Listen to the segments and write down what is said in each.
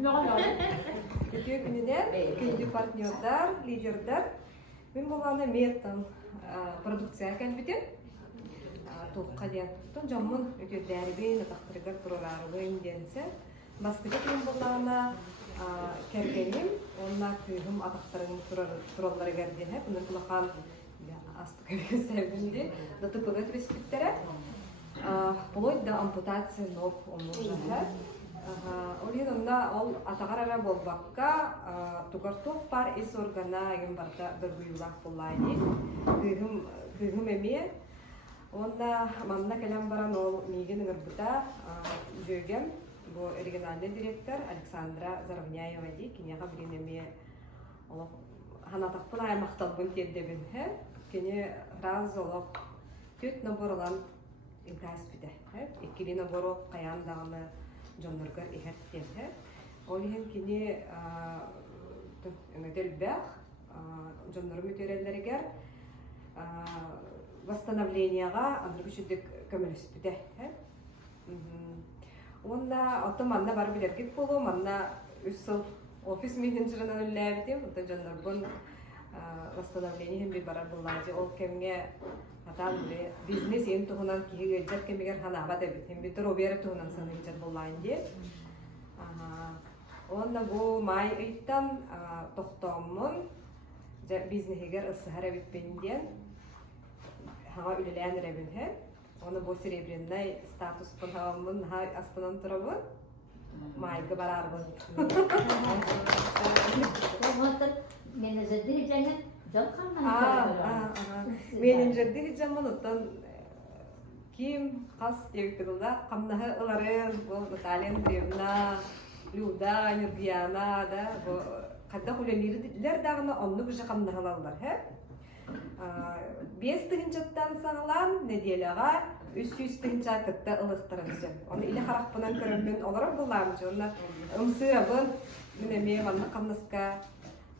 Ити күнүнен күндү партнердар, лидердар. Мен буланы меттан продукция кәлбитен. Туққа ден. Тон жаммын өте дәрбен атақтырыгар тураларыбын денсе. Бастығы күн буланы кәргенім, онна күйім атақтырын туралары кәрден. Бұны құлақан асты көбеге сәбінде. Даты бұғыт респекттері. Плоть до ампутации ног омужа. Олин онна ол атағарара болбаққа тугартоқ бар ес органа еген барда бір бұйылақ болайны. Күйім әме. Онда манна кәлем баран ол меген ұрбыта жөген. Бұл оригинальный директор Александра Заровняева дей. Кенеға бірін әме ханатақпын аймақтал бұн тердебін. Кене раз олық төт наборылан интайс біде. Екілі наборы қаяндағыны жонларгар ихеттен. Олиһен кини өңөтөл бәх жонлары мүтөрелләргәр восстановленияга аны күчүдүк көмөлөспүдө. Онда атыманна бар билер кеп болу, манна үсүл офис менеджеринен өлләбитим, онда жонларбын восстановление хем би барар буллажы. Ол кемге атам бизнес ен туһунан киһиге жак кемигер хана бат эбит. Хем би тор обер туһунан саныйчат буллайн ди. Онда бу май ыйттан тоқтомун бизнесигер ысыхар эбит бенден. Хага үлелән ребин хе. Оны бу серебряный статус пунхамын ха астынан турабы. Майга барарбын. Менеджердер жаңа менеджердер жаман оттан ким қас дебектерілда қамнағы ыларын, Наталья Андреевна, Люда, Нюргияна, қадда құлелер дағына онны күші қамнағылалар. 5 тығынчаттан сағылан неделяға 300 тығынча кітті ылықтырымыз. Оны илі қарақпынан көрімбен олары бұламыз. Оны ұмсы абын, мүнеме ғанны қамнасқа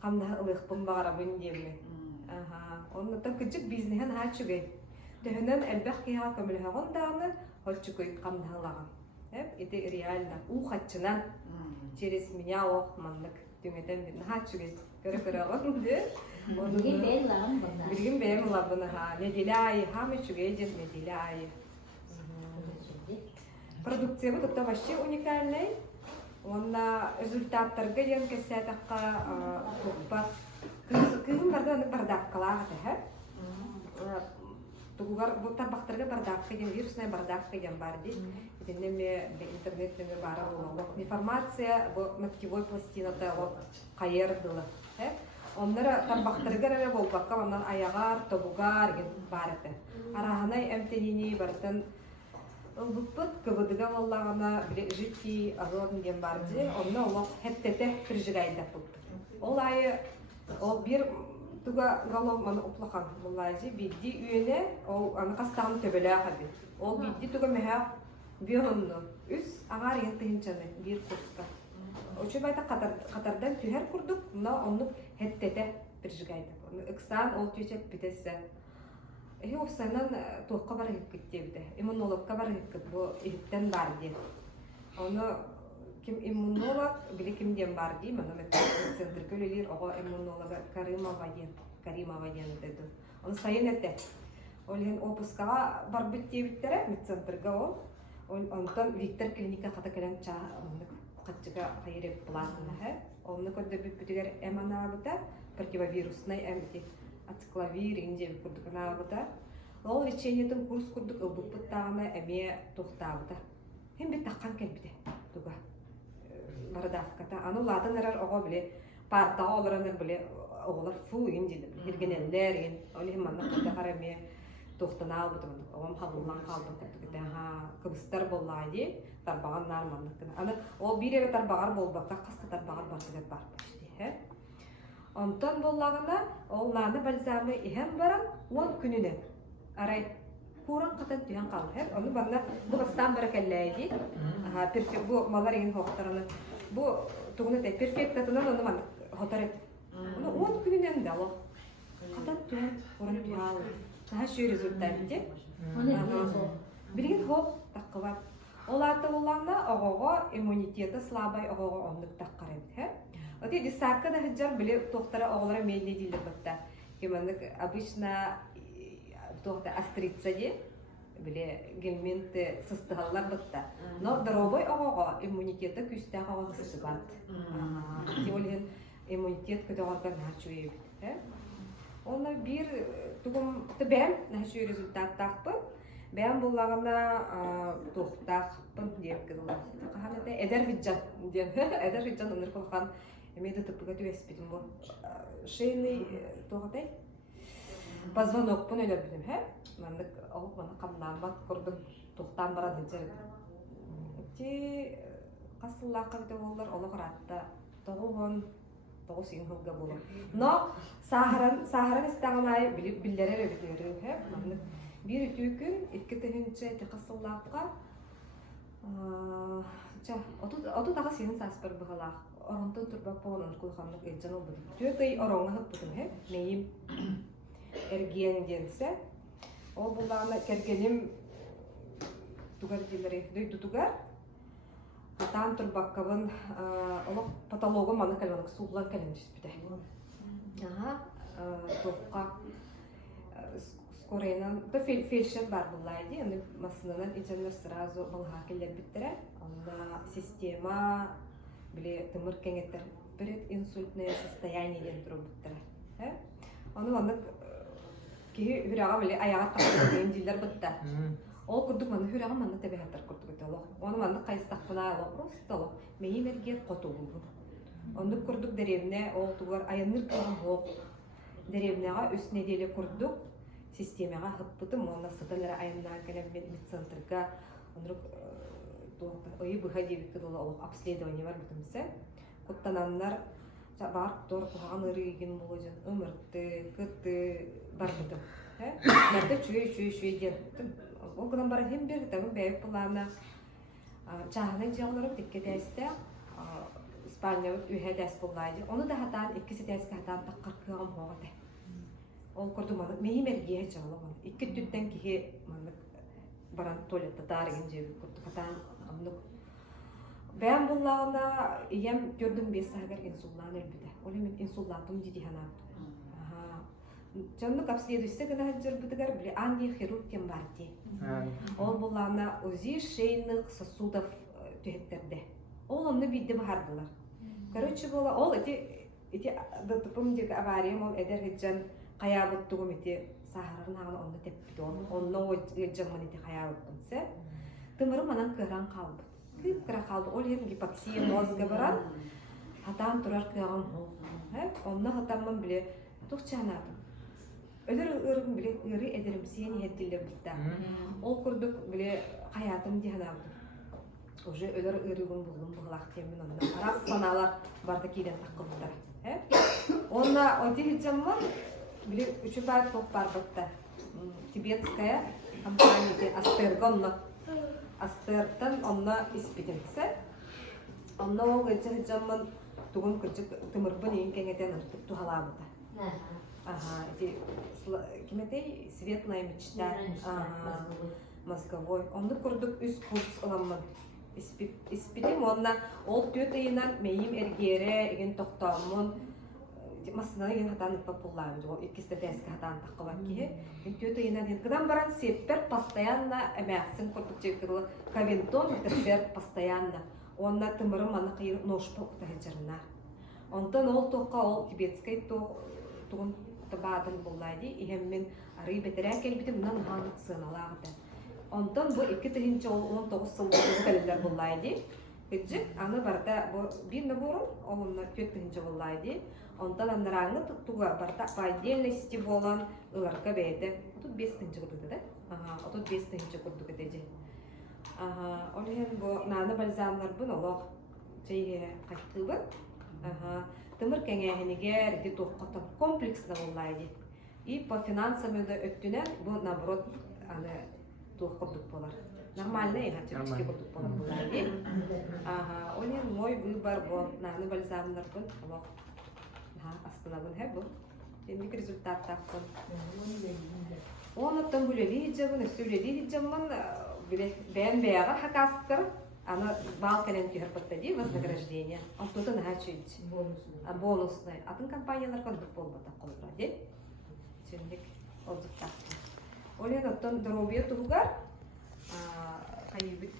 қамнағы ылықпын бағарабын демі. Оны тан күджік бизнесен хачугай. Дөхінен әлбәқ кейға көміліғын дағыны хачугай қамнағылаған. Это реально ухатчынан через меня оқ манлық дүңетен бетін хачугай көрі-көріғын де. Bilgin benim labına ha. Nedile ayı. Ham üçügeycen nedile ayı. Продукция вот это вообще уникальный. Он на результаттар гелен кесетакка тупа. Кым барда аны бардак калагы ха. Тугар бу табактарга бардак деген вирусный бардак деген бар ди. Иденеме интернеттеме бара болот. Информация бу ногтевой пластинада вот кайердылы. Onlara tarbaktırgar öyle bolbakka ondan ayagar, tobugar gibi barıtı. Arahanay emtenini barıtın ılbıpıt kıvıdıga ollağına bile jütti azodun gen barıcı. Onunla ola hettete kırjigayda buldu. Olayı o bir tuga galom manı uplakan bulaycı biddi üyene o anakastağını töbele abi. O biddi tuga meha biyonunu üs agar yettiğinçanı bir kurska. Oçu bayta Katardan tüher kurduk, onu hettete birjigaydı. Iksan ol tüyecek bitese. O sanan toqqa bar hikket debdi. Immunologga bar hikket bu ihitten bar di. Onu kim immunolog bile kimden bar di, mana centr köleler o immunologa Karimova dedi. Onu sayın etti. Olen opuskaga bar bit debittere mit centrga o. Ondan Viktor klinika kata kalan ça Қатчыға қайыры платына ха. Оны көдді бүттігер әмана абыта, противовирусный әмді ацикловир инде күрдігіна абыта. Ол лечениетін курс күрдік ұлбық бұттағына әме тоқта абыта. Хем бет таққан кәлбіде тұға бардаққата. Аны ладын әрір оға біле, парта оларыныр біле оғылар фу инде ергенелер ен. Олы хем манна күрді қар әме тоқтына абыта. Оғам қалылан қалдым күрдігіде. Кыбыстар боллайды. Тарбағар нармандықына. Аны ол бір ері тарбағар болбаққа қасты тарбағар барсыгат бар бәшті. Онтан боллағына ол наны бәлзамы ихен баран 10 күніне. Арай, куран қатын түйен қалды. Оны барна бұл астан бары кәлләйді. Бұл малар еген хоқтараны. Бұл тұғыны тәй перфектатынан оны маны хотар ет. Оны 10 күнінен де ол. Қатын түйен, куран түйен алды. Наға шүй результат де. Бірген хоқ таққы бар. Олаты олана оғоға иммунитеті слабай оғоға онлық таққарен. Оти диссарка да хыджар биле тоқтара оғлара медне дейлер бітті. Кеманлык обычно тоқта астрица де, биле гельменты сыстығалар бітті. Но дробой оғоға иммунитеті күсті оғоға сысты бат. Теолген иммунитет көті оғарған нәчуе бит. Оны бір тұғым бәм нәчуе результат тақпы. Бәм болағына тоқтақпын деп кеділі. Қағанады әдер хыджан ден. Әдер хыджан оныр қолған емеді тұппыға төеспедім бұл. Шейный тоғатай позвонокпын өлер білім. Мәндік оғық бана қамнамат құрдым тоқтан барады жер. Те қасыллақ қағыды олар олы құратты. Тоғуғын тоғы сүйін ғылға болу. Но сахаран істіған ай білдерер өбітері. Мәндік bir ütükün iki tühünce tıkısıllaqqa otu dağı senin saspır bığalaq. Orantın turbaq boğanın kulğanlık elcan oldu. Tüyötay oranğı hıp butum hep. Meyim ergiyen dense. O bulağına kergenim tugar dileri duydu tugar. Hatan turbaqqabın patologu manı kalmanık suğulan kalın düşbüde. Toqqa Скорейнан, то фельдшер бар буллайды, аны масынанан иченлер сразу балга келер биттире. Анда система биле тымыр кеңеттер прединсультное состояние ден туру биттире. Аны ки хүрага биле аяга тактырган дилер битте. Ол курдук маны хүрага маны табиаттар курдук битте. Аны маны кайстакпына алып просто меймерге котугу. Аны курдук деревне ол тугар аяныр кылган деревнега үс неделе курдук. Системаға хыппытым, оны сытылары айыннан кәлем медцентрға ойы бұға дебітті долы олық обследование бар бұтымсы. Құттананлар бар тор құған ұры еген болу жан, өмірті, күтті бар бұтым. Нәрді чүй ден. Ол күнан барын хем бер күтімін бәйіп бұлағына жағынан жағылырып текке дәсті Испания өйе дәс боллайды. Оны да хатан, еккісі дәске хатан таққар күйған хоғады. Ол көрді маңық мейім әргеге жағылы маңық. Икі түттен кейі маңық баран туалетті дарыген жегі көрді. Қатан маңық. Бән болағына ем көрдім бес сағар инсуллан әлбіді. Ол емен инсуллатым деді ханам. Жанлық обследуйся гына жыр бұдығар біле ангия хирургтен бар де. Ол болағына УЗИ шейных сосудов түйеттерді. Ол оны бейді бағардылар. Короче бола, ол эти помните авариям ол эдер хиджан каябыт тугум эти сахарын ағын онны теппиді онны ойжаңман эти каябыттымсы. Тымырым анан кыран қалды. Кыра қалды. Ол ерін гипоксия мозга баран хатан турар кыяган хол. Онны хатамман біле тұқчанадым. Өлір ұрығын біле ұры әдірімсен еттілер бітті. Ол күрдік біле қаятым дегенавды. Уже өлір ұрығын бұғылақ темін онна. Арас саналар барды кейден таққылдар. Онна оти хиджамман біле үші бар тоқ бар бұтты. Тибетская компания Астерга Астертан онна испитенсе. Онна ол гайча хиджамман тугун күрчік тымырбын ең кәңетен ұртып тухалабыда. Эти кеметей светлая мечта. Мозговой. Онны күрдік үз курс оламын. Испитем онна ол төт айынан мейім әргері еген тоқтауымын. Масынаны еген хатан үппа пуллайым. Ол екісті дәскі хатан таққылар кейі. Төт айынан кыдан баран сеппер постоянно әмәқсін күрдік жекілі. Кавентон сеппер постоянно. Онна тымырым аны қиыр ношпа ұқтағы жарынар. Онтан ол тоққа ол тибетскай туғын табадын боллайды. Ихеммен ары бетерәк әлбеті мұнан ғанық сыналағыды. Онтан бұл 2-19 сылғы кәлілер боллайды. Күджік, аны барда бірні бұрын, олымна 4-19 боллайды. Онтан аныраңы тұға барда по отдельности болан ұларға бәйді. Отут 5-19 күрдігі да? Отут 5-19 күрдігі деді. Олеген бұл наны бальзамлар бұн олық жайге қайтқы бұн. Тымыр кәңәхінеге рәді тоққаттан комплексна боллайды. И по финансам өді өттінен бұл наоборот тоқ құрдық болар. Нормально ехатчерчке құрдық болар боллайды. Олеген мой выбор бұл наны бальзамлар бұн олық астына бұн хәр бұл. Тендік результат тақпын. Оны тым бүлелі жабын, өстөлелі жабын бен бега хакастер, она балканен тюрпаттади вознаграждение. Он тут на чуть. Бонусный. А там компаниялар кондук болбата колбра, де? Сендик отзыв тактын. Олен оттон дробия тугар, хайыбыт